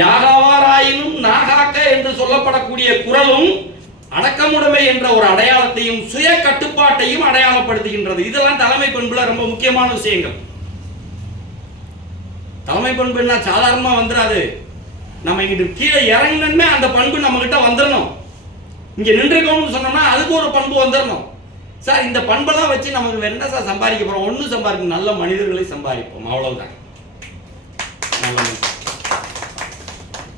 யாகாவாராயினும் நாகாக்க என்று சொல்லப்படக்கூடிய குரலும் அடக்கமுடைமை என்ற ஒரு அடையாளத்தையும் சுய கட்டுப்பாட்டையும் அடையாளப்படுத்துகின்றது. இதெல்லாம் தலைமை பண்புல ரொம்ப முக்கியமான விஷயங்கள். தலைமை பண்புன்னா சாதாரணமா வந்துடாது நம்ம இங்கிட்டு கீழே இறங்கணுமே அந்த பண்பு நம்ம கிட்ட வந்துடணும் இங்க நின்றுக்கணும்னு சொன்னோம்னா அதுக்கு ஒரு பண்பு வந்துடணும் சார் இந்த பண்பெல்லாம் வச்சு நமக்கு என்ன சார் சம்பாதிக்க போறோம்? ஒன்றும் சம்பாதிக்கும் நல்ல மனிதர்களை சம்பாதிப்போம். அவ்வளவுதான். நல்ல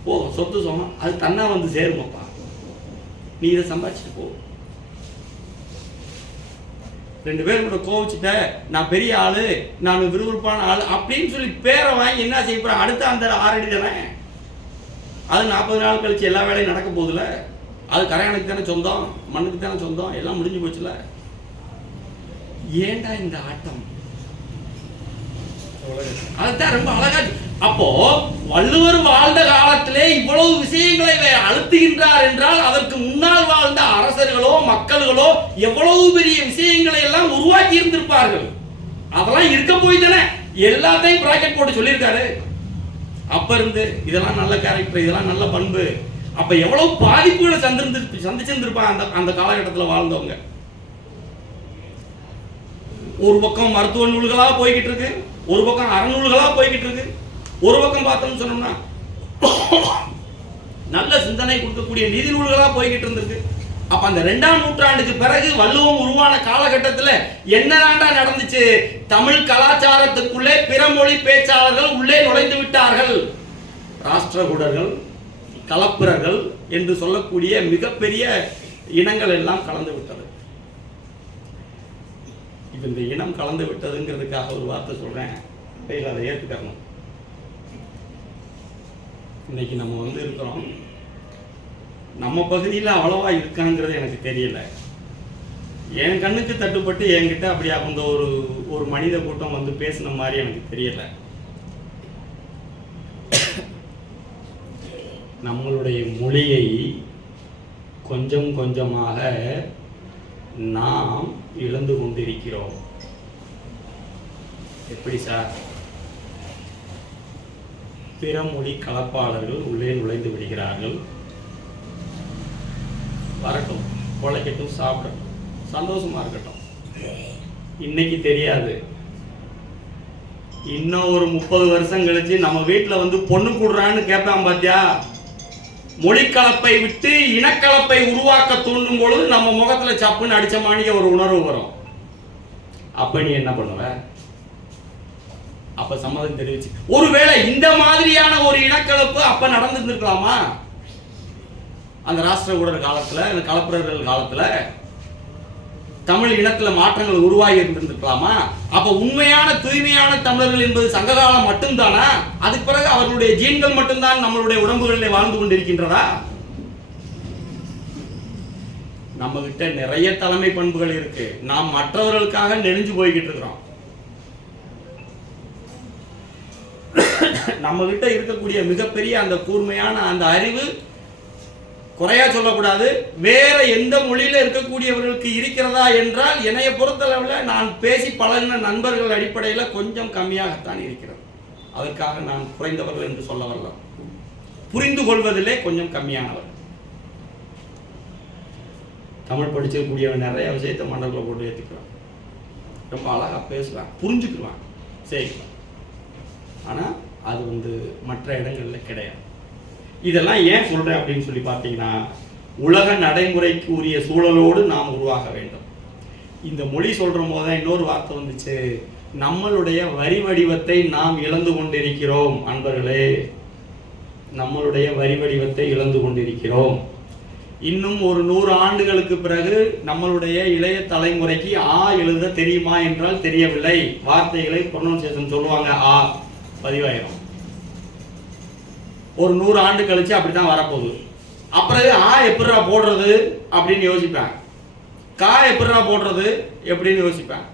மனிதர். போ சொத்து சொன்னா அது தன்னா வந்து சேருமாப்பா. நீ இதை சம்பாதிச்சுட்டு போ. ரெண்டு பேரும் கூட கோவிச்சுட்ட நான் பெரிய ஆளு நான் விறுவிறுப்பான ஆளு அப்படின்னு சொல்லி பேரை வாங்கி என்ன செய்ய போறேன் அடுத்த அந்த ஆறடி தானே? அது நாற்பது நாள் கழிச்சு எல்லா வேலையும் நடக்க போகுதுல. அது கரையானுக்கு தானே சொந்தம் மண்ணுக்கு தானே சொந்தம் எல்லாம் முடிஞ்சு போச்சுல. ஏன்டா இந்த ஆட்டம்? அதுதான் ரொம்ப அழகா அப்போ வள்ளுவர் வாழ்ந்த காலத்திலே இவ்வளவு விஷயங்களை அழுத்துகின்றார் என்றால் அதற்கு முன்னால் வாழ்ந்த அரசர்களோ மக்கள்களோ எவ்வளவு பெரிய விஷயங்களை எல்லாம் உருவாக்கி இருந்திருப்பார்கள். அதெல்லாம் இருக்க போய் தானே. எல்லாத்தையும் பிராக்கெட் போட்டு சொல்லியிருக்காரு. அப்ப இருந்து இதெல்லாம் நல்ல கேரக்டர் இதெல்லாம் நல்ல பண்பு. அப்ப எவ்வளவு பாதிப்புகளை சந்திருந்து சந்திச்சிருந்திருப்பாங்க அந்த அந்த காலகட்டத்தில் வாழ்ந்தவங்க. ஒரு பக்கம் மருத்துவ நூல்களா போய்கிட்டு இருக்கு ஒரு பக்கம் அறநூல்களா போய்கிட்டு இருக்கு. ஒரு பக்கம் பார்த்தோம்னு சொன்னோம்னா நல்ல சிந்தனை கொடுக்கக்கூடிய நீதி நூல்களா போய்கிட்டு இருந்திருக்கு. அப்ப அந்த ரெண்டாம் நூற்றாண்டுக்கு பிறகு வள்ளுவம் உருவான காலகட்டத்தில் என்னதாண்டா நடந்துச்சு? தமிழ் கலாச்சாரத்துக்குள்ளே பிற மொழி பேச்சாளர்கள் உள்ளே நுழைந்து விட்டார்கள். ராஷ்டிரகுடர்கள் கலப்பிரர்கள் என்று சொல்லக்கூடிய மிகப்பெரிய இனங்கள் எல்லாம் கலந்து விட்டது. இப்ப இந்த இனம் கலந்து விட்டதுங்கிறதுக்காக ஒரு வார்த்தை சொல்றேன். அதை ஏற்றுக்கணும் இன்னைக்கு நம்ம வந்து இருக்கிறோம். நம்ம பகுதியில் அவ்வளவா இருக்காங்கிறது எனக்கு தெரியல. என் கண்ணுக்கு தட்டுப்பட்டு என்கிட்ட அப்படி அந்த ஒரு ஒரு மனித கூட்டம் வந்து பேசின மாதிரி எனக்கு தெரியல. நம்மளுடைய மொழியை கொஞ்சம் கொஞ்சமாக நாம் இழந்து கொண்டிருக்கிறோம். எப்படி சார்? பிற மொழி கலப்பாளர்கள் உள்ளே நுழைந்து விடுகிறார்கள். வரட்டும் குழைக்கட்டும் சாப்பிடட்டும். சந்தோஷமா இருக்கட்டும். இன்னைக்கு தெரியாது. இன்னும் ஒரு முப்பது வருஷம் கழிச்சு நம்ம வீட்டில் வந்து பொண்ணு கூடுறான்னு கேட்பான் பாத்தியா? மொழிக்கலப்பை விட்டு இனக்கலப்பை உருவாக்க தூண்டும் பொழுது நம்ம முகத்துல சப்புன்னு அடிச்ச மாணிக்க ஒரு உணர்வு வரும். அப்ப நீ என்ன பண்ணுவ? அப்ப சம்மதம் தெரிவிச்சு. ஒருவேளை இந்த மாதிரியான ஒரு இனக்கலப்பு அப்ப நடந்திருந்திருக்கலாமா? அந்த ராஷ்டிரகூடர் காலத்துல அந்த கலப்புரர்கள் காலத்துல தமிழ் இனத்துல மாற்றங்கள் உருவாகி இருந்திருக்கலாமா அப்ப உண்மையான தூய்மையான தமிழர்கள் என்பது சங்ககாலம் மட்டும்தானா? அதுக்கு பிறகு அவர்களுடைய ஜீன்கள் மட்டும்தான் நம்மளுடைய உடம்புகளிலே வாழ்ந்து கொண்டிருக்கின்றதா? நம்ம கிட்ட நிறைய தலைமை பண்புகள் இருக்கு. நாம் மற்றவர்களுக்காக நெளிஞ்சு போய்கிட்டு இருக்கிறோம். நம்ம கிட்ட இருக்கக்கூடிய மிகப்பெரிய அந்த கூர்மையான அந்த அறிவு குறையா சொல்லக்கூடாது வேற எந்த மொழியில இருக்கக்கூடியவர்களுக்கு இருக்கிறதா என்றால் என்னைய பொறுத்தளவில் நான் பேசி பழகின நண்பர்கள் அடிப்படையில் கொஞ்சம் கம்மியாகத்தான் இருக்கிறது. அதற்காக நான் குறைந்தவர்கள் என்று சொல்ல வரலாம். புரிந்து கொள்வதிலே கொஞ்சம் கம்மியானவர். தமிழ் படிச்சிருக்கக்கூடியவன் நிறைய விஷயத்தை மண்டலத்தில் போட்டு ஏற்றுக்கிறான் ரொம்ப அழகாக பேசுவான் புரிஞ்சுக்குவான் சரி. ஆனால் அது வந்து மற்ற இடங்களில் கிடையாது. இதெல்லாம் ஏன் சொல்கிறேன் அப்படின்னு சொல்லி பார்த்தீங்கன்னா உலக நடைமுறைக்கு உரிய சூழலோடு நாம் உருவாக வேண்டும். இந்த மொழி சொல்கிற போது இன்னொரு வார்த்தை வந்துச்சு. நம்மளுடைய வரி வடிவத்தை நாம் இழந்து கொண்டிருக்கிறோம் அன்பர்களே. நம்மளுடைய வரி வடிவத்தை இழந்து கொண்டிருக்கிறோம். இன்னும் ஒரு நூறு ஆண்டுகளுக்கு பிறகு நம்மளுடைய இளைய தலைமுறைக்கு ஆ எழுத தெரியுமா என்றால் தெரியவில்லை. வார்த்தைகளை ப்ரொனவுன்சியேஷன் சொல்லுவாங்க ஆ. பதிவாயிரும். ஒரு நூறு ஆண்டு கழிச்சு அப்படிதான் வரப்போகுது. அப்புறம் ஆ எப்படிரா போடுறது அப்படின்னு யோசிப்பேன். கா எப்படிடா போடுறது எப்படின்னு யோசிப்பேன்.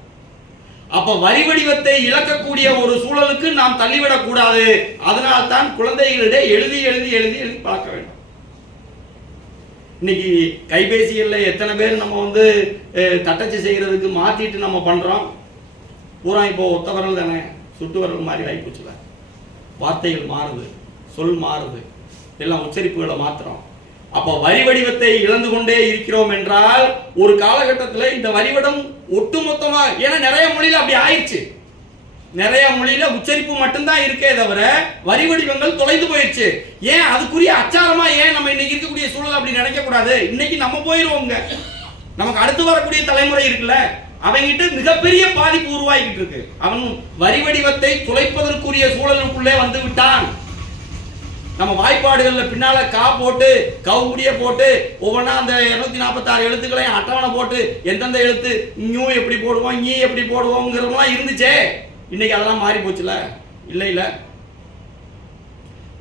அப்ப வரி வடிவத்தை இழக்கக்கூடிய ஒரு சூழலுக்கு நாம் தள்ளிவிடக் கூடாது. அதனால் தான் குழந்தைகளிடையே எழுதி எழுதி எழுதி எழுதி பார்க்க வேண்டும். இன்னைக்கு கைபேசிகளில் எத்தனை பேர் நம்ம வந்து தட்டச்சு செய்கிறதுக்கு மாத்திட்டு நம்ம பண்றோம்? பூரா இப்போ ஒத்த வரல் தானே. சுட்டு வரல் மாதிரி ஆகி போச்சுல வார்த்தைகள் மாறுது. சொல் மாறுது. எல்லாம் உச்சரிப்புகளை மாத்திரம் அப்போ வரி வடிவத்தை இழந்து கொண்டே இருக்கிறோம் என்றால் ஒரு காலகட்டத்தில் இந்த வரிவடம் ஒட்டுமொத்தமாக ஏன்னா நிறைய மொழியில் அப்படி ஆயிடுச்சு. நிறைய மொழியில உச்சரிப்பு மட்டும்தான் இருக்கே தவிர வரி வடிவங்கள் தொலைந்து போயிடுச்சு ஏன் அதுக்குரிய அச்சாரமா ஏன் நம்ம இன்னைக்கு இருக்கக்கூடிய சூழல் அப்படி நினைக்க கூடாது இன்னைக்கு நம்ம போயிருவோங்க நமக்கு அடுத்து வரக்கூடிய தலைமுறை இருக்குல்ல அவங்கிட்ட மிகப்பெரிய பாதிப்பு உருவாகிட்டு இருக்கு. அவன் வரி வடிவத்தை துளைப்பதற்குரிய சூழலுக்குள்ளே வந்து விட்டான். நம்ம வாய்ப்பாடுகளில் பின்னால கா போட்டு கவுடிய போட்டு ஒவ்வொன்றா அந்த இருநூத்தி நாற்பத்தாறு எழுத்துக்களையும் அட்டவணை போட்டு எந்தெந்த எழுத்து நியூ எப்படி போடுவோம் ஈ எப்படி போடுவோங்கிறதெல்லாம் இருந்துச்சே. இன்னைக்கு அதெல்லாம் மாறி போச்சுல? இல்லை இல்லை.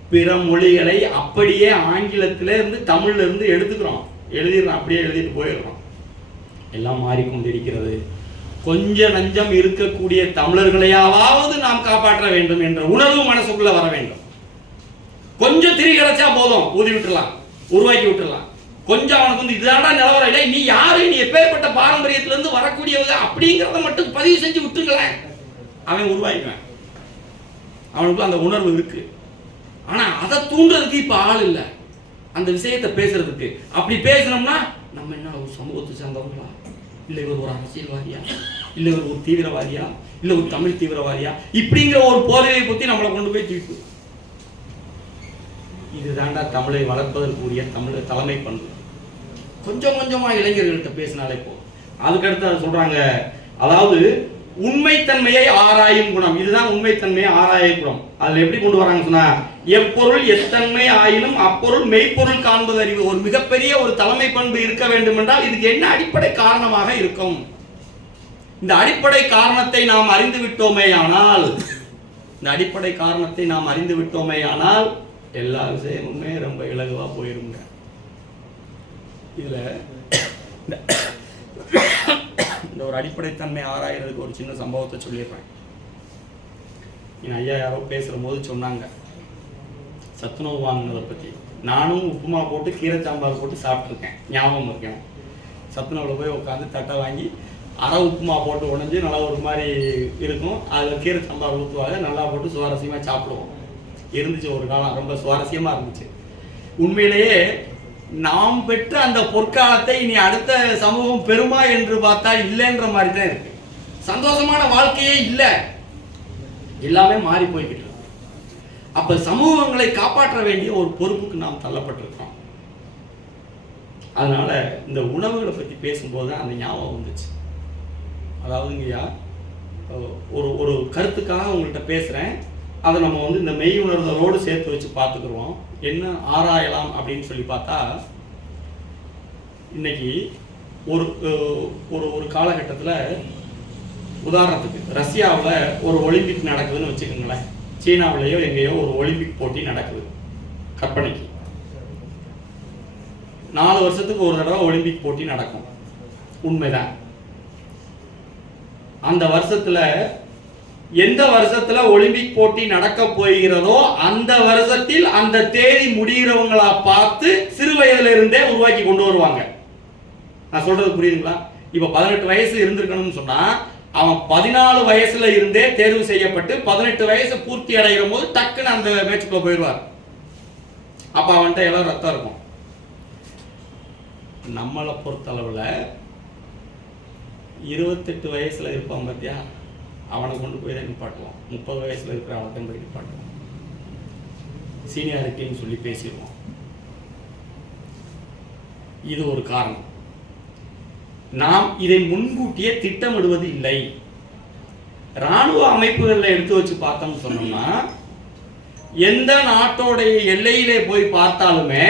பிற மொழிகளை அப்படியே ஆங்கிலத்தில இருந்து தமிழ்ல இருந்து எடுத்துக்கிறோம். எழுதிடுறோம் அப்படியே எழுதிட்டு போயிடுறோம். எல்லாம் மாறிக்கொண்டிருக்கிறது. கொஞ்ச நஞ்சம் இருக்கக்கூடிய தமிழர்களையாவது நாம் காப்பாற்ற வேண்டும் என்ற உணர்வு மனசுக்குள்ள வர வேண்டும். கொஞ்சம் திரி கிடைச்சா போதும். ஊதி விட்டுலாம் உருவாக்கி விட்டுலாம் கொஞ்சம் அவனுக்கு வந்து இதாண்டா நிலவரம். இல்லை நீ யாரு? நீ எப்பேற்பட்ட பாரம்பரியத்துல இருந்து வரக்கூடியவங்க அப்படிங்கிறத மட்டும் பதிவு செஞ்சு விட்டுங்களேன் அவன் உருவாக்குவேன் அவனுக்குள்ள அந்த உணர்வு இருக்கு. ஆனா அதை தூண்டுறதுக்கு இப்ப ஆள் இல்லை. அந்த விஷயத்தை பேசுறதுக்கு. அப்படி பேசினோம்னா நம்ம என்ன ஒரு சமூகத்தை சேர்ந்தவங்களா? இல்லை இவர் ஒரு அரசியல்வாதியா? இல்லை இவர் ஒரு தீவிரவாதியா? இல்லை ஒரு தமிழ் தீவிரவாதியா? இப்படிங்கிற ஒரு போதையை பத்தி நம்மளை கொண்டு போய் தீர்ப்பு இதுதாண்டா தமிழை வளர்ப்பதற்குரிய தமிழ் தலைமை பண்பு. கொஞ்சம் கொஞ்சமாக இளைஞர்கள்ட்ட பேசினாலே போ அதுக்கடுத்து அதை சொல்கிறாங்க அதாவது உண்மைத்தன்மையை ஆராயும் குணம். இதுதான் உண்மைத்தன்மையை ஆராயும் குணம். அதில் எப்படி கொண்டு வராங்க சொன்னா எப்பொருள் எத்தன்மை ஆயினும் அப்பொருள் மெய்ப்பொருள் காண்பது அறிவு. ஒரு மிகப்பெரிய ஒரு தலைமை பண்பு இருக்க வேண்டும் என்றால் இதுக்கு என்ன அடிப்படை காரணமாக இருக்கும்? இந்த அடிப்படை காரணத்தை நாம் அறிந்து விட்டோமே ஆனால் இந்த அடிப்படை காரணத்தை நாம் அறிந்து விட்டோமே ஆனால் எல்லா விஷயமுமே ரொம்ப இலகுவாக போயிருங்க. இதில் இந்த- இந்த ஒரு அடிப்படைத்தன்மை ஆராயிறதுக்கு ஒரு சின்ன சம்பவத்தை சொல்லிடுறேன் என் ஐயா யாரோ பேசுகிற போது சொன்னாங்க சத்துணவு வாங்கினதை பற்றி நானும் உப்புமா போட்டு கீரை சாம்பார் போட்டு சாப்பிட்ருக்கேன் ஞாபகம் இருக்கேன் சத்துணவில் போய் உட்காந்து தட்டை வாங்கி அரை உப்புமா போட்டு உடஞ்சி நல்லா ஒரு மாதிரி இருக்கும். அதில் கீரை சாம்பார் ஊற்றுவாங்க நல்லா போட்டு சுவாரஸ்யமாக சாப்பிடுவோம். இருந்துச்சு ஒரு காலம். ரொம்ப சுவாரஸ்யமா இருந்துச்சு. உண்மையிலேயே நாம் பெற்ற அந்த பொற்காலத்தை இனி அடுத்த சமூகம் பெறுமா என்று பார்த்தா இல்லைன்ற மாதிரி தான் இருக்கு. சந்தோஷமான வாழ்க்கையே இல்லை. எல்லாமே மாறி போய்கிட்டு இருக்கு. அப்ப சமூகங்களை காப்பாற்ற வேண்டிய ஒரு பொறுப்புக்கு நாம் தள்ளப்பட்டிருக்கோம் அதனால இந்த உணவுகளை பத்தி பேசும்போது தான் அந்த ஞாபகம் வந்துச்சு. அதாவதுங்கய்யா ஒரு ஒரு கருத்துக்காக உங்கள்கிட்ட பேசுறேன். அதை நம்ம வந்து இந்த மெய் உணர்தலோடு சேர்த்து வச்சு பார்த்துக்குருவோம் என்ன ஆராயலாம் அப்படின்னு சொல்லி பார்த்தா இன்னைக்கு ஒரு ஒரு ஒரு காலகட்டத்தில் உதாரணத்துக்கு ரஷ்யாவில் ஒரு ஒலிம்பிக் நடக்குதுன்னு வச்சுக்கோங்களேன். சீனாவிலேயோ எங்கேயோ ஒரு ஒலிம்பிக் போட்டி நடக்குது கற்பனைக்கு. நாலு வருஷத்துக்கு ஒரு தடவை ஒலிம்பிக் போட்டி நடக்கும். உண்மைதான். அந்த வருஷத்துல எந்த வருஷத்துல ஒலிம்பிக் போட்டி நடக்க போகிறதோ அந்த வருஷத்தில் அந்த தேதி முடிகிறவங்களா பார்த்து சிறு வயதுல இருந்தே உருவாக்கி கொண்டு வருவாங்க. நான் சொல்றது புரியுதுங்களா? இப்ப பதினெட்டு வயசு இருந்திருக்கணும்னு சொன்னா அவன் பதினாலு வயசுல இருந்தே தேர்வு செய்யப்பட்டு பதினெட்டு வயசு பூர்த்தி அடைகிற போது டக்குன்னு அந்த மேட்சுக்குள்ள போயிடுவார். அப்ப அவன்கிட்ட எல்லாம் ரத்தம் இருக்கும். நம்மளை பொறுத்தளவுல இருபத்தெட்டு வயசுல இருப்பான் பார்த்தியா அவனை கொண்டு போய் தான் நிப்பாட்டுவோம் முப்பது வயசில் இருக்கிற அவனை தான் போய் நிப்பாட்டுவோம் சீனியாரிட்டின்னு சொல்லி பேசிடுவோம் இது ஒரு காரணம். நாம் இதை முன்கூட்டியே திட்டமிடுவது இல்லை. ராணுவ அமைப்புகளில் எடுத்து வச்சு பார்த்தோம்னு சொன்னோம்னா எந்த நாட்டோடைய எல்லையிலே போய் பார்த்தாலுமே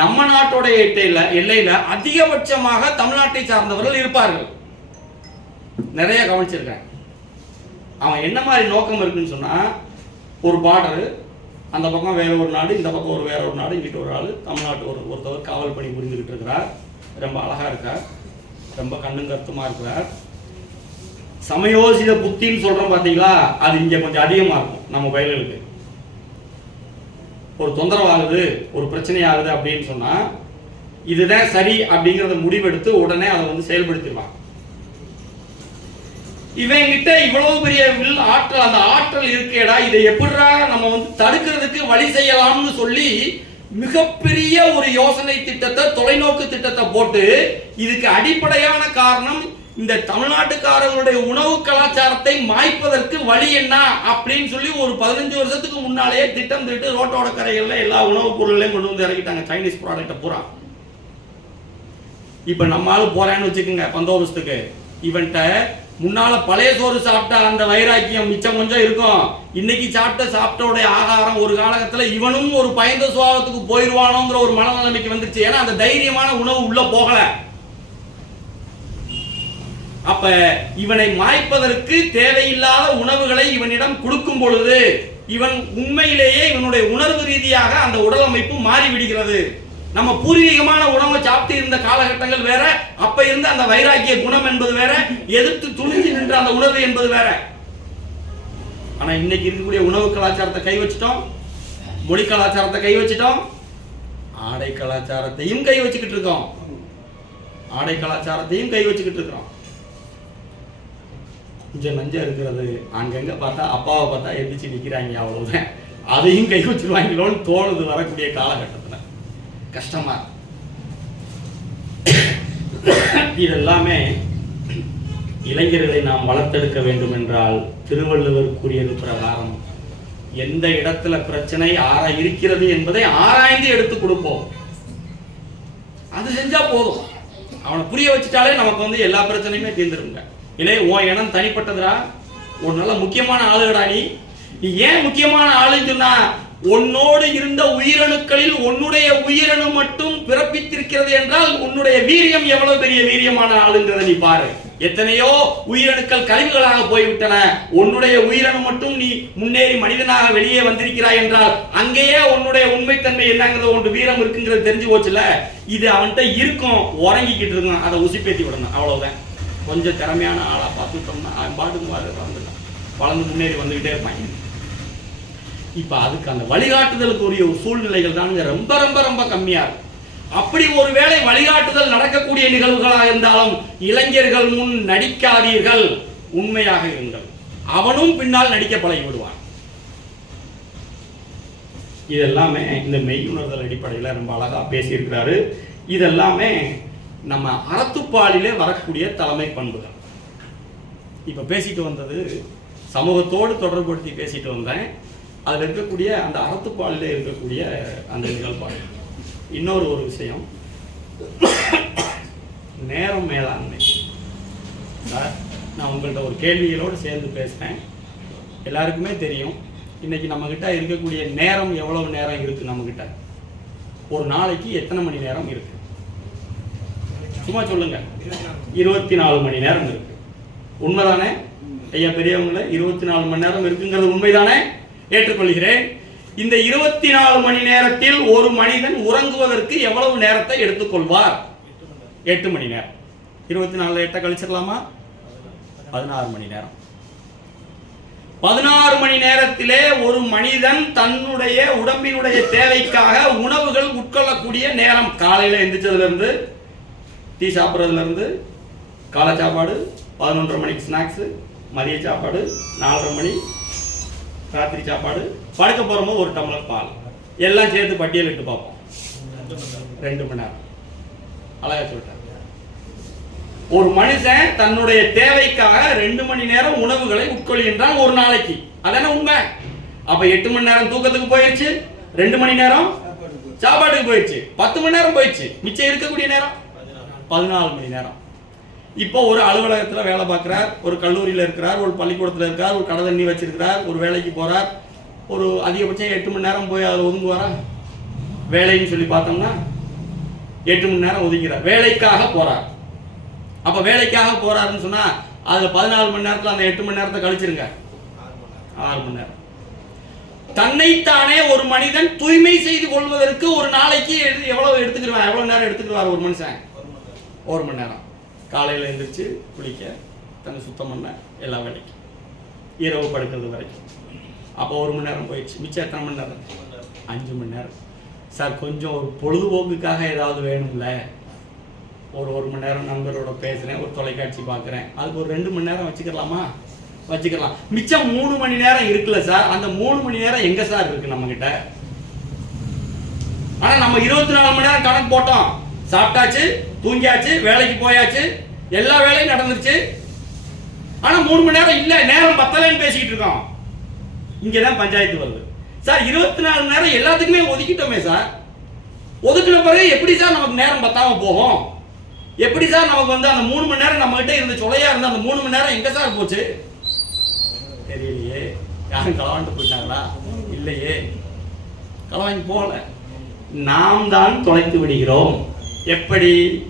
நம்ம நாட்டோடைய எல்லையில எல்லையில அதிகபட்சமாக தமிழ்நாட்டை சார்ந்தவர்கள் இருப்பார்கள். நிறைய கவனிச்சிருக்கேன். அவன் என்ன மாதிரி நோக்கம் இருக்குன்னு சொன்னால் ஒரு பார்டரு அந்த பக்கம் வேற ஒரு நாடு இந்த பக்கம் ஒரு வேற ஒரு நாடு இங்கிட்ட ஒரு ஆள் தமிழ்நாட்டு ஒரு ஒருத்தவர் காவல் பணி புரிந்துகிட்டு இருக்கிறார். ரொம்ப அழகாக இருக்கார். ரொம்ப கண்ணும் கருத்துமாக இருக்கிறார். சமயோசித புத்தின்னு சொல்கிறோம் பார்த்தீங்களா அது இங்கே கொஞ்சம் அதிகமாக இருக்கும் நம்ம பயல்களுக்கு. ஒரு தொந்தரவு ஆகுது ஒரு பிரச்சனை ஆகுது அப்படின்னு சொன்னால் இதுதான் சரி அப்படிங்கிறத முடிவெடுத்து உடனே அதை வந்து செயல்படுத்திடுவான். இவங்கிட்ட இவ்வளவு பெரிய வில் ஆற்றல் அந்த ஆற்றல் இருக்கேடா இதை எப்படிடா நம்ம வந்து தடுக்கிறதுக்கு வழி செய்யலாம்னு சொல்லி மிகப்பெரிய ஒரு யோசனை திட்டத்தை தொலைநோக்கு திட்டத்தை போட்டு இதுக்கு அடிப்படையான காரணம் இந்த தமிழ்நாட்டுக்காரர்களுடைய உணவு கலாச்சாரத்தை மாய்ப்பதற்கு வழி என்ன அப்படின்னு சொல்லி ஒரு பதினஞ்சு வருஷத்துக்கு முன்னாலேயே திட்டம் திட்டு ரோட்டோட கரைகள்ல எல்லா உணவுப் பொருளையும் கொண்டு வந்து இறக்கிட்டாங்க. சைனீஸ் ப்ராடக்ட்டை பூரா. இப்ப நம்ம போறேன்னு வச்சுக்கோங்க பந்தோபஸ்துக்கு. இவன்கிட்ட முன்னால பழைய சோறு சாப்பிட்ட அந்த வைராக்கியம் மிச்சம் கொஞ்சம் இருக்கும். இன்னைக்கு சாப்பிட்ட சாப்பிட்டோடைய ஆகாரம் ஒரு காலகட்டத்துல இவனும் ஒரு பயந்த சுவாபத்துக்கு போயிருவானோங்கிற ஒரு மனநிலைமைக்கு வந்துருச்சு. ஏன்னா அந்த தைரியமான உணவு உள்ள போகல. அப்ப இவனை மாய்ப்பதற்கு தேவையில்லாத உணவுகளை இவனிடம் கொடுக்கும் பொழுது இவன் உண்மையிலேயே இவனுடைய உணர்வு ரீதியாக அந்த உடல் அமைப்பு மாறிவிடுகிறது. நம்ம பூர்வீகமான உணவை சாப்பிட்டு இருந்த காலகட்டங்கள் வேற அப்ப இருந்த அந்த வைராக்கிய குணம் என்பது வேற எதிர்த்து துணிஞ்சு நின்ற அந்த உணர்வு என்பது வேற. ஆனா இன்னைக்கு இருக்கக்கூடிய உணவு கலாச்சாரத்தை கை வச்சிட்டோம் மொழி கலாச்சாரத்தை கை வச்சிட்டோம் ஆடை கலாச்சாரத்தையும் கை வச்சுக்கிட்டு இருக்கோம். ஆடை கலாச்சாரத்தையும் கை வச்சுக்கிட்டு இருக்கிறோம். கொஞ்சம் நஞ்சம் இருக்கிறது. அங்கங்க பார்த்தா அப்பாவை பார்த்தா எந்திரிச்சு நிக்கிறாங்க அவ்வளவுதான். அதையும் கை வச்சிருவாங்களோன்னு தோணுது வரக்கூடிய காலகட்டத்துல. கஷ்டமா இதெல்லாமே இளைஞர்களை நாம் வளர்த்தெடுக்க வேண்டும் என்றால் திருவள்ளுவர் கூறியது பிரகாரம் எந்த இடத்துல பிரச்சனை ஆரா இருக்கிறது என்பதை ஆராய்ந்து எடுத்து கொடுப்போம். அது செஞ்சா போதும். அவனை புரிய வச்சுட்டாலே நமக்கு வந்து எல்லா பிரச்சனையுமே தீர்ந்துருங்க. இல்லை உன் இனம் தனிப்பட்டதுடா. ஒரு நல்ல முக்கியமான ஆளுடா நீ. நீ ஏன் முக்கியமான ஆளுன்னு சொன்னா உன்னோடு இருந்த உயிரணுக்களில் உன்னுடைய உயிரணு மட்டும் பிறப்பித்திருக்கிறது என்றால் உன்னுடைய வீரியம் எவ்வளவு பெரிய வீரியமான ஆளுங்கிறத நீ பாரு. எத்தனையோ உயிரணுக்கள் கழிவுகளாக போய்விட்டன. உன்னுடைய உயிரணு மட்டும் நீ முன்னேறி மனிதனாக வெளியே வந்திருக்கிறாய் என்றால் அங்கேயே உன்னுடைய உண்மைத்தன்மை என்னங்கிறது ஒன்று வீரம் இருக்குங்கிறது தெரிஞ்சு போச்சுல இது அவன்கிட்ட இருக்கும். உறங்கிக்கிட்டு இருக்கும் அதை உசிப்பேத்தி விடணும். அவ்வளவுதான். கொஞ்சம் திறமையான ஆளா பார்த்துட்டோம்னா அவன் பாட்டுக்கு வளர்ந்து வளர்ந்து முன்னேறி வந்துகிட்டே இருப்பாங்க இப்ப அதுக்கு அந்த வழிகாட்டுதலுக்கு உரிய ஒரு சூழ்நிலைகள் தானுங்க ரொம்ப ரொம்ப ரொம்ப கம்மியாக இருக்கும் அப்படி ஒருவேளை வழிகாட்டுதல் நடக்கக்கூடிய நிகழ்வுகளாக இருந்தாலும் இளைஞர்கள் முன் நடிக்காதீர்கள். உண்மையாக இருங்கள். அவனும் பின்னால் நடிக்க பழகி விடுவான். இதெல்லாமே இந்த மெய்யுணர்தல் அடிப்படையில் ரொம்ப அழகா பேசியிருக்கிறாரு. இதெல்லாமே நம்ம அறத்துப்பாலிலே வரக்கூடிய தலைமை பண்புகள். இப்ப பேசிட்டு வந்தது சமூகத்தோடு தொடர்புபடுத்தி பேசிட்டு வந்தேன். அதில் இருக்கக்கூடிய அந்த அறத்துப்பாலில் இருக்கக்கூடிய அந்த நிகழ்பாடு. இன்னொரு ஒரு விஷயம். நேரம் மேலாண்மை. சார் நான் உங்கள்கிட்ட ஒரு கேள்விகளோடு சேர்ந்து பேசுகிறேன் எல்லாருக்குமே தெரியும். இன்றைக்கி நம்மக்கிட்ட இருக்கக்கூடிய நேரம் எவ்வளவு நேரம் இருக்குது நம்மக்கிட்ட ஒரு நாளைக்கு எத்தனை மணி நேரம் இருக்கு? சும்மா சொல்லுங்க. இருபத்தி நாலு மணி நேரம் இருக்கு. உண்மைதானே? ஐயா பெரியவங்கள இருபத்தி நாலு மணி நேரம் இருக்குங்கிறது உண்மைதானே? ஏற்றுக்கொள்கிறேன். இந்த இருபத்தி நாலு மணி நேரத்தில் ஒரு மனிதன் உறங்குவதற்கு எவ்வளவு நேரத்தை எடுத்துக்கொள்வார்? எட்டு மணி நேரம். இருபத்தி நாலு எட்டை கழிச்சிடலாமா? பதினாறு மணி நேரம். பதினாறு மணி நேரத்திலே ஒரு மனிதன் தன்னுடைய உடம்பினுடைய தேவைக்காக உணவுகள் உட்கொள்ளக்கூடிய நேரம். காலையில எந்திரிச்சதுல இருந்து டீ சாப்பிட்றதுல இருந்து காலை சாப்பாடு பதினொன்றரை மணிக்கு ஸ்நாக்ஸு மதிய சாப்பாடு நாலரை மணி ராத்திரி சாப்பாடு படுக்க போகிறோமோ ஒரு டம்ளர் பால். எல்லாம் சேர்த்து பட்டியலிட்டு பார்ப்போம். ரெண்டு மணி நேரம். அழகா சொல்லிட்டாங்க ஒரு மனுஷன் தன்னுடைய தேவைக்காக ரெண்டு மணி நேரம் உணவுகளை உட்கொள்கின்றான் ஒரு நாளைக்கு. அதான உண்மை? அப்ப எட்டு மணி நேரம் தூக்கத்துக்கு போயிடுச்சு ரெண்டு மணி நேரம் சாப்பாட்டுக்கு போயிடுச்சு பத்து மணி நேரம் போயிடுச்சு மிச்சம் இருக்கக்கூடிய நேரம்? பதினாலு மணி நேரம். இப்போ ஒரு அலுவலகத்தில் வேலை பார்க்குறார் ஒரு கல்லூரியில் இருக்கிறார் ஒரு பள்ளிக்கூடத்தில் இருக்கார் ஒரு கடை தண்ணி வச்சிருக்கிறார் ஒரு வேலைக்கு போகிறார் ஒரு அதிகபட்சம் எட்டு மணி நேரம் போய் அதில் ஒதுங்குவாரா? வேலைன்னு சொல்லி பார்த்தோம்னா எட்டு மணி நேரம் ஒதுங்கிறார். வேலைக்காக போகிறார் அப்போ வேலைக்காக போகிறாருன்னு சொன்னால் அதில் பதினாலு மணி நேரத்தில் அந்த எட்டு மணி நேரத்தை கழிச்சிருங்க. ஆறு மணி நேரம். தன்னைத்தானே ஒரு மனிதன் தூய்மை செய்து கொள்வதற்கு ஒரு நாளைக்கு எவ்வளவு எடுத்துக்கிறான் எவ்வளவு நேரம் எடுத்துக்கிடுவார் ஒரு மனுஷன்? ஒரு மணி நேரம். காலையில் எழுந்திரிச்சு குளிக்க தன்னை சுத்தம் பண்ண எல்லா வேலைக்கும். இரவு படுக்கிறது வரைக்கும். அப்போ ஒரு மணி நேரம் போயிடுச்சு. மிச்சம் எத்தனை மணி நேரம்? அஞ்சு மணி நேரம். சார் கொஞ்சம் ஒரு பொழுதுபோக்குக்காக ஏதாவது வேணும்ல? ஒரு ஒரு மணி நேரம் நண்பரோட பேசுகிறேன் ஒரு தொலைக்காட்சி பார்க்குறேன். அதுக்கு ஒரு ரெண்டு மணி நேரம் வச்சுக்கலாமா? வச்சுக்கலாம். மிச்சம் மூணு மணி நேரம் இருக்குல்ல சார்? அந்த மூணு மணி நேரம் எங்க சார் இருக்கு நம்ம கிட்ட ஆனா நம்ம இருபத்தி நாலு மணி நேரம் கணக்கு போட்டோம். சாப்பிட்டாச்சு தூங்கியாச்சு வேலைக்கு போயாச்சு எல்லா வேலையும் நடந்துருச்சு. ஆனா மூணு மணி நேரம் இல்ல நேரம் பத்தலைன்னு பேசிக்கிட்டு இருக்கோம். இங்கதான் பஞ்சாயத்து வருது. சார் இருபத்தி நாலு மணி நேரம் எல்லாத்துக்குமே ஒதுக்கிட்டோமே சார். ஒதுக்கின பிறகு எப்படி சார் நமக்கு நேரம் பத்தாம போகும்? எப்படி சார் நமக்கு வந்து அந்த மூணு மணி நேரம் நம்ம கிட்ட இருந்த சொலையா இருந்த அந்த மூணு மணி நேரம் எங்க சார் போச்சு? தெரியலையே. யாரும் களவாண்டு போயிட்டாங்களா? இல்லையே. களவாங்கி போகல. நாம் தான் தொலைத்து விடுகிறோம். எப்படி?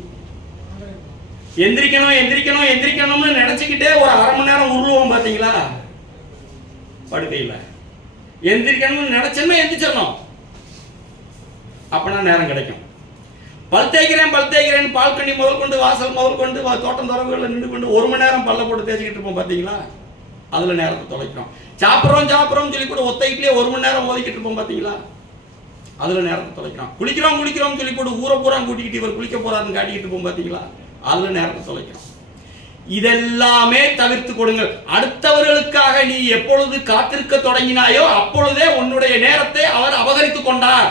எந்திரிக்கணும் எந்திரிக்கணும் எந்திரிக்கணும்னு நினைச்சுக்கிட்டே ஒரு அரை மணி நேரம் உருளுவோம் பார்த்தீங்களா படுக்கையில். எந்திரிக்கணும்னு நினைச்சோன்னா எந்திரிச்சிடணும். அப்பனா நேரம் கிடைக்கும். பல் தேய்க்கிறேன் பல் தேய்க்கிறேன் பால்கனி முதல் கொண்டு வாசல் முதல் கொண்டு வா- தோட்டம் துறவுகளில் நின்று கொண்டு ஒரு மணி நேரம் பல்ல போட்டு தேய்ச்சிக்கிட்டு இருப்போம் பார்த்தீங்களா அதில் நேரத்தை தொலைக்கிறோம். சாப்பிட்றோம் சாப்பிட்றோம் சொல்லி கூட ஒத்தைக்கிட்டே ஒரு மணி நேரம் ஒதுக்கிட்டு இருப்போம் பார்த்தீங்களா அதில் நேரத்தை தொலைக்கிறோம். குளிக்கிறோம் குளிக்கிறோம் சொல்லி போட்டு ஊரை பூரா கூட்டிக்கிட்டு இவர் குளிக்க போறாருன்னு காட்டிக்கிட்டு இருப்போம் பார்த்தீங்களா அதுல நேரத்தை தொலைக்கிறோம் இதெல்லாமே தவிர்த்து கொடுங்கள். அடுத்தவர்களுக்காக நீ எப்பொழுது காத்திருக்க தொடங்கினாயோ அப்பொழுதே உன்னுடைய நேரத்தை அவர் அபகரித்துக் கொண்டார்.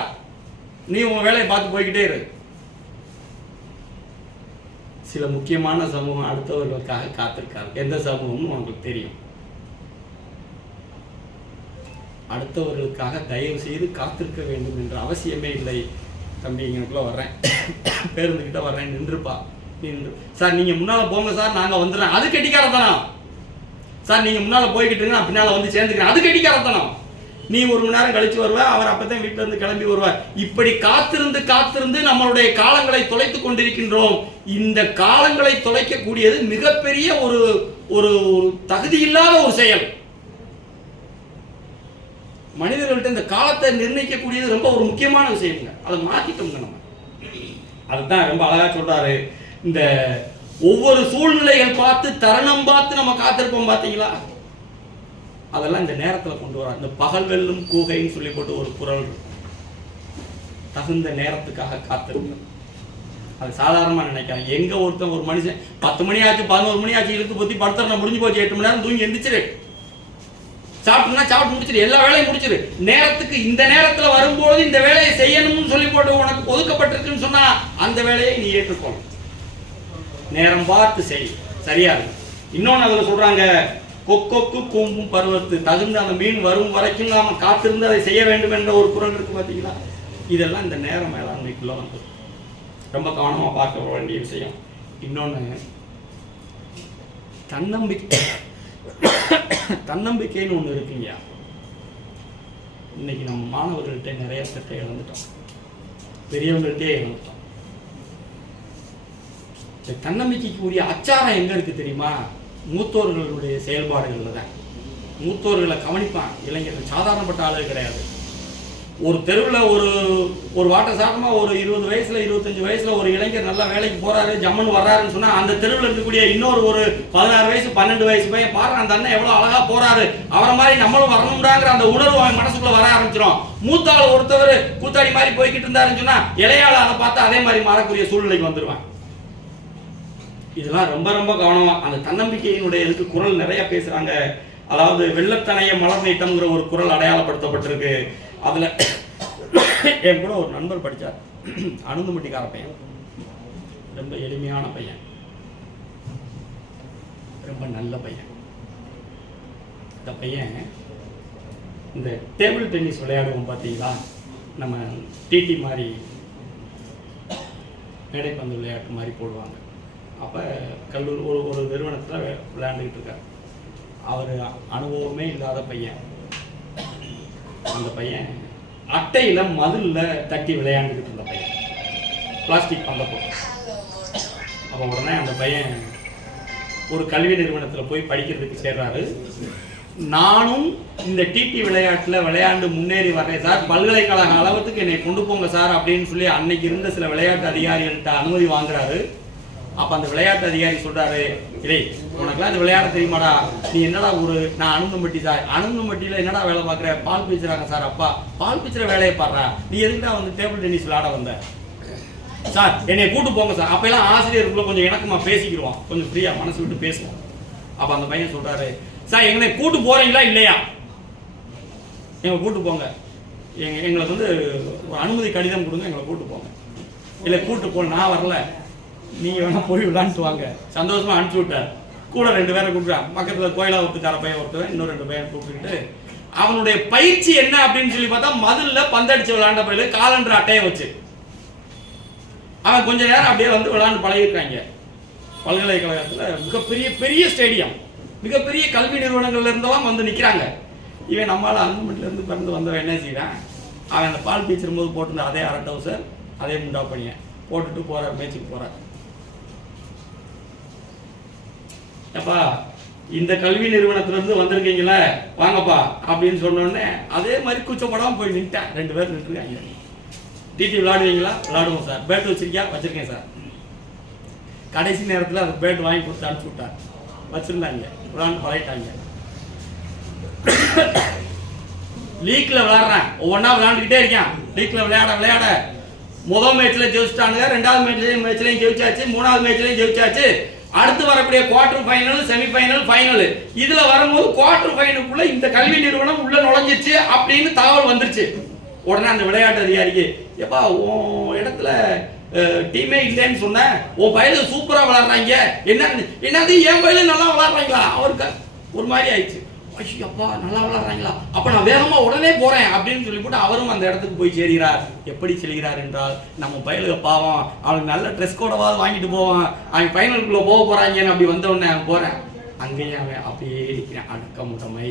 நீ உன் வேலையை பார்த்து போய்கிட்டே இரு. சில முக்கியமான சமூகம் அடுத்தவர்களுக்காக காத்திருக்காரு எந்த சமூகம்னு உங்களுக்கு தெரியும். அடுத்தவர்களுக்காக தயவு செய்து காத்திருக்க வேண்டும் என்ற அவசியமே இல்லை. தம்பி இங்கனுக்குள்ள வர்றேன். பேருந்துகிட்ட வர்றேன். நின்றுப்பா. என்று சார் நீங்க முன்னால போங்க சார் நாங்க வந்துடுறோம். அது கெட்டிக்காரத்தனம். சார் நீங்க முன்னால போய்கிட்டு இருங்க நான் பின்னால வந்து சேர்ந்துக்கிறேன். அது கெட்டிக்காரத்தனம். நீ ஒரு மணி நேரம் கழிச்சு வருவ அவர் அப்பதான் வீட்டுல இருந்து கிளம்பி வருவார். இப்படி காத்திருந்து காத்திருந்து நம்மளுடைய காலங்களை தொலைத்து கொண்டிருக்கின்றோம். இந்த காலங்களை தொலைக்கக்கூடியது மிகப்பெரிய ஒரு ஒரு தகுதி இல்லாத ஒரு செயல். மனிதர்கள்ட்ட இந்த காலத்தை நிர்ணயிக்கக்கூடியது ரொம்ப ஒரு முக்கியமான விஷயங்க. அதை மாத்திட்டோங்க நம்ம. அதுதான் ரொம்ப அழகா சொல்றாரு. இந்த ஒவ்வொரு சூழ்நிலைகள் பார்த்து தருணம் பார்த்து நம்ம காத்திருப்போம் பார்த்தீங்களா? அதெல்லாம் இந்த நேரத்தில் கொண்டு வரோம் இந்த பகல் வெல்லும் கூகைன்னு சொல்லி போட்டு ஒரு குரல் தகுந்த நேரத்துக்காக காத்திருக்க அது சாதாரணமாக நினைக்கிறேன் எங்கே ஒருத்தன் ஒரு மனுஷன் பத்து மணி ஆச்சு பதினோரு மணி ஆச்சு இழுத்து பற்றி படுத்துறேன் முடிஞ்சு போச்சு எட்டு மணி நேரம் தூங்கி எந்திரிச்சிரு. சாப்பிட்டுனா சாப்பிட்டு முடிச்சிரு எல்லா வேலையும் முடிச்சிரு. நேரத்துக்கு இந்த நேரத்தில் வரும்போது இந்த வேலையை செய்யணும்னு சொல்லி போட்டு உனக்கு ஒதுக்கப்பட்டிருக்குன்னு சொன்னால் அந்த வேலையை நீ ஏற்றுக்கொள்ளும் நேரம் பார்த்து செய். சரியா இருக்கும் இன்னொன்று அதில் சொல்கிறாங்க கொக்கொக்கு கூம்பும் பருவத்து தகுந்த அந்த மீன் வரும் வரைக்கும் நாம் காத்திருந்து அதை செய்ய வேண்டும் என்ற ஒரு குரல் இருக்குது பார்த்தீங்களா? இதெல்லாம் இந்த நேரம் மேலாண்மைக்குள்ளே வந்து ரொம்ப கவனமாக பார்க்க வேண்டிய விஷயம். இன்னொன்று தன்னம்பிக்கை. தன்னம்பிக்கைன்னு ஒன்று இருக்குங்க இன்னைக்கு நம்ம மாணவர்கள்ட்ட நிறைய சட்டை இழந்துட்டோம். பெரியவங்கள்ட்டே இழந்துட்டோம். இந்த தன்னம்பிக்கைக்கு உரிய அச்சாரம் எங்கே இருக்குது தெரியுமா? மூத்தோர்களுடைய செயல்பாடுகளில் தான். மூத்தோர்களை கவனிப்பான். இளைஞர்கள் சாதாரணப்பட்ட ஆளு கிடையாது. ஒரு தெருவில் ஒரு ஒரு வாட்ட சாதமாக ஒரு இருபது வயசில் இருபத்தஞ்சி வயசில் ஒரு இளைஞர் நல்லா வேலைக்கு போகிறாரு ஜம்மன் வர்றாருன்னு சொன்னால் அந்த தெருவில் இருக்கக்கூடிய இன்னொரு ஒரு பதினாறு வயசு பன்னெண்டு வயசு பையன் பாரு அந்த அண்ணன் எவ்வளோ அழகாக போகிறாரு அவரை மாதிரி நம்மளும் வரணும்டாங்கிற அந்த உணர்வு அவன் மனசுக்குள்ள வர ஆரம்பிச்சிடும் மூத்தாள் ஒருத்தவர் கூத்தாடி மாதிரி போய்கிட்டு இருந்தாருன்னு சொன்னால் இளையாள் அதை பார்த்து அதே மாதிரி மாறக்கூடிய சூழ்நிலைக்கு வந்துடுவான் இதெல்லாம் ரொம்ப ரொம்ப கவனமாக அந்த தன்னம்பிக்கையினுடைய இதுக்கு குரல் நிறைய பேசுகிறாங்க அதாவது வெள்ளத்தனைய மலர் நீட்டம்ங்கிற ஒரு குரல் அடையாளப்படுத்தப்பட்டிருக்கு. அதில் என் கூட ஒரு நண்பர் படித்தார் அனுந்துமட்டிக்கார பையன். ரொம்ப எளிமையான பையன். ரொம்ப நல்ல பையன். இந்த பையன் இந்த டேபிள் டென்னிஸ் விளையாடுவோம் பார்த்தீங்களா? நம்ம டிடி மாதிரி மேடைப்பந்து விளையாட்டு மாதிரி போடுவாங்க. அப்போ கல்லூரி ஒரு ஒரு நிறுவனத்தில் விளையாண்டுக்கிட்டு இருக்கார். அவர் அனுபவமே இல்லாத பையன். அந்த பையன் அட்டையில் மதிலில் தட்டி விளையாண்டுக்கிட்டு இருந்த பையன். பிளாஸ்டிக் பந்த போட்டு அப்போ உடனே அந்த பையன் ஒரு கல்வி நிறுவனத்தில் போய் படிக்கிறதுக்கு சேர்றாரு. நானும் இந்த டிடி விளையாட்டில் விளையாண்டு முன்னேறி வரேன் சார். பல்கலைக்கழக அளவுக்கு என்னை கொண்டு போங்க சார் அப்படின்னு சொல்லி அன்னைக்கு இருந்த சில விளையாட்டு அதிகாரிகள்கிட்ட அனுமதி வாங்குறாரு. அப்ப அந்த விளையாட்டு அதிகாரி சொல்றாரு இல்லை உனக்குலாம் அந்த விளையாட தெரியுமாடா? நீ என்னடா ஊரு? நான் அனுந்தம்பட்டி சார் அனுந்தம்பட்டியில என்னடா வேலை பார்க்குற? பால் பீச்சுறாங்க சார் அப்பா பால் பீச்சுற வேலையை பாடுறா. நீ எதுக்குடா வந்து டேபிள் டென்னிஸ் விளையாட வந்த? சார் என்னை கூட்டு போங்க சார் அப்பெல்லாம் ஆசிரியருக்குள்ள கொஞ்சம் இணக்கமா பேசிக்கிடுவோம். கொஞ்சம் ஃப்ரீயா மனசு விட்டு பேசுவோம். அப்ப அந்த பையன் சொல்றாரு சார் எங்களை கூட்டு போறீங்களா இல்லையா? எங்களை கூட்டு போங்க. எங்களுக்கு வந்து ஒரு அனுமதி கடிதம் கொடுங்க எங்களை கூட்டு போங்க. இல்லை கூட்டு போ நான் வரல. நீங்க வேணா போய் விளாண்டுட்டு வாங்க. சந்தோஷமா அனுப்பிச்சு விட்டார். கூட ரெண்டு பேரை கூப்பிட்டான் பக்கத்துல கோயிலா ஒருத்தக்கார பையன் ஒருத்தவன் இன்னும் ரெண்டு பையன் கூப்பிட்டுட்டு அவனுடைய பயிற்சி என்ன அப்படின்னு சொல்லி பார்த்தா மதுல்ல பந்தடிச்சு விளையாண்ட பயில காலண்டர் அட்டையை வச்சு. அவன் கொஞ்ச நேரம் அப்படியே வந்து விளையாண்டு பழகிருக்காங்க பல்கலைக்கழகத்துல மிகப்பெரிய பெரிய ஸ்டேடியம். மிகப்பெரிய கல்வி நிறுவனங்கள்ல இருந்தெல்லாம் வந்து நிக்கிறாங்க. இவன் நம்மளால அந்தமெண்ட்ல இருந்து பிறந்து வந்தவன் என்ன செய்யறான்? அவன் அந்த பால் பீச்சிரும் போது போட்டிருந்த அதே அரை டவுசர் அதே முண்டா பணிய போட்டுட்டு போற மேய்ச்சிக்கு போற அப்பா இந்த கல்வி நிறுவனத்துல இருந்து வந்திருக்கீங்களே வாங்கப்பா அப்படின்னு சொன்னோடனே அதே மாதிரி கூச்சப்படாம போய் நின்ட்டேன் ரெண்டு பேர் நின்றுருக்காங்க டிடி விளாடுவீங்களா விளாடுவோம் சார். பேட் வச்சிருக்கியா? வச்சிருக்கேன் சார். கடைசி நேரத்தில் அந்த பேட் வாங்கி கொடுத்து அனுப்பிச்சு விட்டார். வச்சிருந்தாங்க. விளாண்டு பழகிட்டாங்க. லீக்ல விளையாடுறேன். ஒவ்வொன்றா விளையாண்டுக்கிட்டே இருக்கேன். லீக்ல விளையாட விளையாட. முதல் மேட்ச்ல ஜெயிச்சிட்டானுங்க. ரெண்டாவது மேட்ச்லயும் மேட்ச்லயும் ஜெயிச்சாச்சு. மூணாவது மேட்ச்லயும் ஜெயிச்சாச்சு. அடுத்து வரக்கூடிய குவார்டர் ஃபைனல் செமி ஃபைனல் இதுல வரும்போது குவார்டர் ஃபைனலுக்குள்ள இந்த கல்வி நிறுவனம் உள்ள நுழைஞ்சிச்சு அப்படின்னு தகவல் வந்துருச்சு. உடனே அந்த விளையாட்டு அதிகாரிக்கு எப்பா உன் இடத்துல டீமே இல்லைன்னு சொன்னேன். உன் பயிலுக்கு சூப்பரா விளாட்றாங்க என்ன என்னது என் பயிலு நல்லா விளாடுறாங்களா அவருக்கு ஒரு மாதிரி ஆயிடுச்சு. ஐயோ அப்பா நல்லா விளாட்றாங்களா? அப்போ நான் வேகமாக உடனே போகிறேன் அப்படின்னு சொல்லிவிட்டு அவரும் அந்த இடத்துக்கு போய் சேர்கிறார். எப்படி செல்கிறார் என்றால் நம்ம பயலுக பாவம் அவனுக்கு நல்ல ட்ரெஸ் கோடவாவது வாங்கிட்டு போவான். அவன் ஃபைனலுக்குள்ளே போக போகிறாங்கன்னு அப்படி வந்தவொடனே அவன் போகிறேன் அங்கேயும் அவன் அப்படியே இருக்கிறேன் அடக்கமுடமை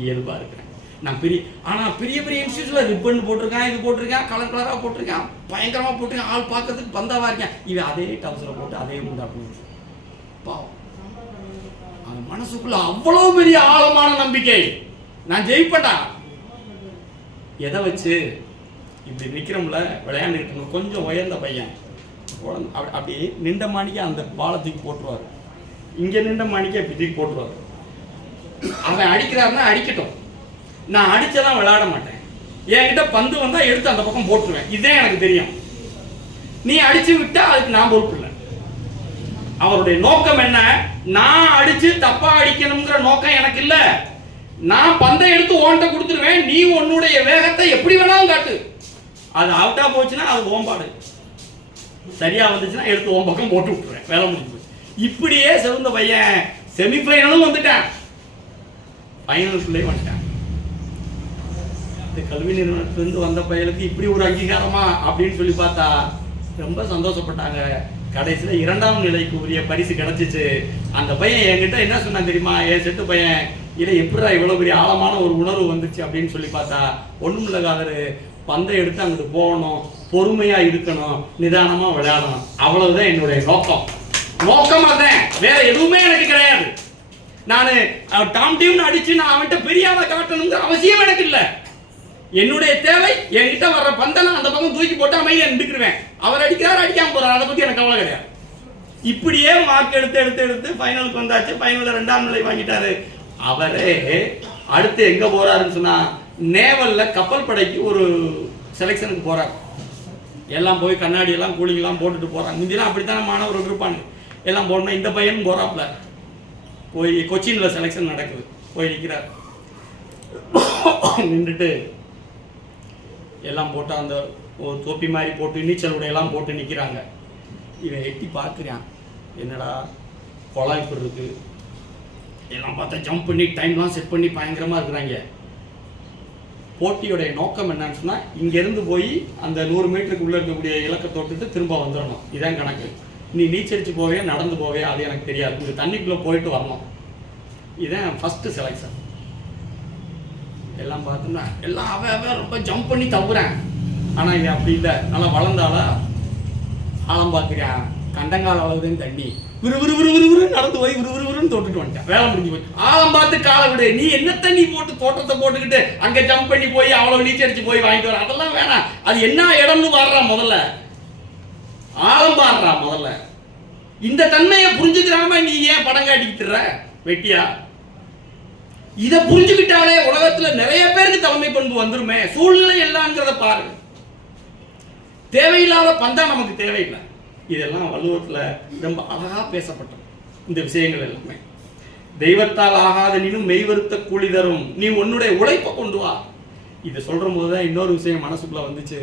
இயல்பாக இருக்கிறேன். நான் பெரிய ஆனால் பெரிய பெரிய இன்ஸ்டியூட்ல ரிப்பன் போட்டிருக்கான் இது போட்டிருக்கான் கலர் கலராக போட்டிருக்கான் பயங்கரமாக போட்டிருக்கான் ஆள் பார்க்கறதுக்கு பந்தாவாக இருக்கேன். இவன் அதே டவுசரை போட்டு அதே முண்டா போட்டு பாவம். மனசுக்குள்ள அவ்வளவு பெரிய ஆழமான நம்பிக்கை. நான் ஜெயிப்பட்டா எதை வச்சு இப்படி நிக்கிறோம்ல விளையாண்டு கொஞ்சம் உயர்ந்த பையன். அப்படி நின்ற மாணிக்க அந்த பாலத்துக்கு போட்டுருவார். இங்க நின்ற மாணிக்க இப்படி தூக்கி போட்டுருவார். அவன் அடிக்கிறாருன்னா அடிக்கட்டும். நான் அடிச்சதான் விளையாட மாட்டேன். என்கிட்ட பந்து வந்தா எடுத்து அந்த பக்கம் போட்டுருவேன். இதுதான் எனக்கு தெரியும். நீ அடிச்சு விட்டா அதுக்கு நான் பொறுப்பு இல்லை. அவருடைய நோக்கம் என்ன? நான் அடிச்சு தப்பா அடிக்கணுங்கிற நோக்கம் எனக்கு இல்ல. நான் பந்தை எடுத்து ஓன்ட்ட கொடுத்துருவேன். நீ உன்னுடைய வேகத்தை எப்படி வேணாலும் காட்டு. அது அவுட்டா போச்சுன்னா அது ஓம்பாடு. சரியா வந்துச்சுன்னா எடுத்து ஓம் பக்கம் போட்டு விட்டுருவேன். வேலை முடிஞ்சு இப்படியே சிறந்த பையன் செமிஃபைனலும் வந்துட்டான். ஃபைனலுக்குள்ளே வந்துட்டான். இந்த கல்வி நிறுவனத்திலிருந்து வந்த பையனுக்கு இப்படி ஒரு அங்கீகாரமா அப்படின்னு சொல்லி பார்த்தா ரொம்ப சந்தோஷப்பட்டாங்க. கடைசியில் இரண்டாம் நிலைக்கு உரிய பரிசு கிடச்சிச்சு. அந்த பையன் என்கிட்ட என்ன சொன்னான் தெரியுமா? என் செட்டு பையன் இதை எப்படிடா இவ்வளோ பெரிய ஆழமான ஒரு உணர்வு வந்துச்சு? அப்படின்னு சொல்லி பார்த்தா ஒன்றும் இல்ல காதரு பந்தை எடுத்து அங்கிட்டு போகணும் பொறுமையாக இருக்கணும் நிதானமாக விளையாடணும். அவ்வளவுதான் என்னுடைய நோக்கம். நோக்கம் அதான் வேற எதுவுமே எனக்கு கிடையாது. நான் டாம் டீம்னு அடிச்சு நான் அவன்கிட்ட பெரிய ஆளை காட்டணுங்கிற அவசியம் எனக்கு இல்லை. என்னுடைய தேவை என்கிட்ட வர்ற பந்தை நான் அந்த பக்கம் தூக்கி போட்டு அமைதியா நின்றுக்குருவேன். அவர் அடிக்கிறார் அடிக்காம போறார்? அதை பத்தி எனக்கு கவலை கிடையாது. இப்படியே மார்க் எடுத்து எடுத்து எடுத்து ஃபைனலுக்கு வந்தாச்சு. ஃபைனல்ல ரெண்டாம் நிலை வாங்கிட்டாரு. அவரே அடுத்து எங்க போறாருன்னு சொன்னா நேவல்ல கப்பல் படைக்கு ஒரு செலெக்ஷனுக்கு போறாரு. எல்லாம் போய் கண்ணாடி எல்லாம் கூலிங் எல்லாம் போட்டுட்டு போறாங்க முந்திலாம் அப்படித்தானே மாணவர்கள் இருப்பாங்க எல்லாம் போடணும் இந்த பையனும் போறாப்ல போய் கொச்சின்ல செலெக்ஷன் நடக்குது. போய் நிற்கிறார் நின்றுட்டு எல்லாம் போட்டு அந்த ஒரு தொப்பி மாதிரி போட்டு நீச்சல் உடையெல்லாம் போட்டு நிற்கிறாங்க இவன் எட்டி பார்க்குறான். என்னடா குழாய் இப்படி இருக்கு. எல்லாம் பார்த்தா ஜம்ப் பண்ணி டைம்லாம் செட் பண்ணி பயங்கரமாக இருக்கிறாங்க. போட்டியோடைய நோக்கம் என்னன்னு சொன்னால் இங்கேருந்து போய் அந்த நூறு மீட்டருக்கு உள்ளே இருக்கக்கூடிய இலக்கை தொட்டுட்டு திரும்ப வந்துடணும். இதான் கணக்கு. நீ நீச்சடிச்சு போவே நடந்து போவே அது எனக்கு தெரியாது. இந்த தண்ணிக்குள்ளே போயிட்டு வரணும். இதான் ஃபஸ்ட்டு செலெக்ஷன் எல்லாம் பார்த்தோம்னா எல்லாம் அவன் அவன் ரொம்ப ஜம்ப் பண்ணி தவுறான் ஆனால் இவன் அப்படி இல்லை. நல்லா வளர்ந்தாலா ஆழம் பார்க்குறான். கண்டங்கால் அளவுதுன்னு தண்ணி. விறு விறு விறு விறு விறு நடந்து போய் விறு விறு விறுன்னு தொட்டுட்டு வந்துட்டேன். வேலை முடிஞ்சு போய் ஆழம் பார்த்து காலை விடு. நீ என்ன தண்ணி போட்டு தோட்டத்தை போட்டுக்கிட்டு அங்கே ஜம்ப் பண்ணி போய் அவ்வளோ நீச்சல் அடிச்சு போய் வாங்கிட்டு வர? அதெல்லாம் வேணாம். அது என்ன இடம்னு வாடுறான் முதல்ல. ஆழம் பாடுறான் முதல்ல. இந்த தன்மையை புரிஞ்சுக்கிறாம நீ ஏன் படம் காட்டிக்கிட்டுற வெட்டியா? இதை புரிஞ்சுக்கிட்டாலே உலகத்துல நிறைய பேருக்கு தலைமை பண்பு வந்துருமே. சூழ்நிலை எல்லாங்கிறத பாருங்க தேவையில்லாத பந்தா நமக்கு தேவையில்லை. இதெல்லாம் வள்ளுவத்துல ரொம்ப அழகா பேசப்பட்டது. இந்த விஷயங்கள் எல்லாமே. தெய்வத்தால் ஆகாத நீனும் மெய்வருத்த கூலி தரும். நீ உன்னுடைய உழைப்பை கொண்டு வா. இதை சொல்ற போது தான் இன்னொரு விஷயம் மனசுக்குள்ள வந்துச்சு.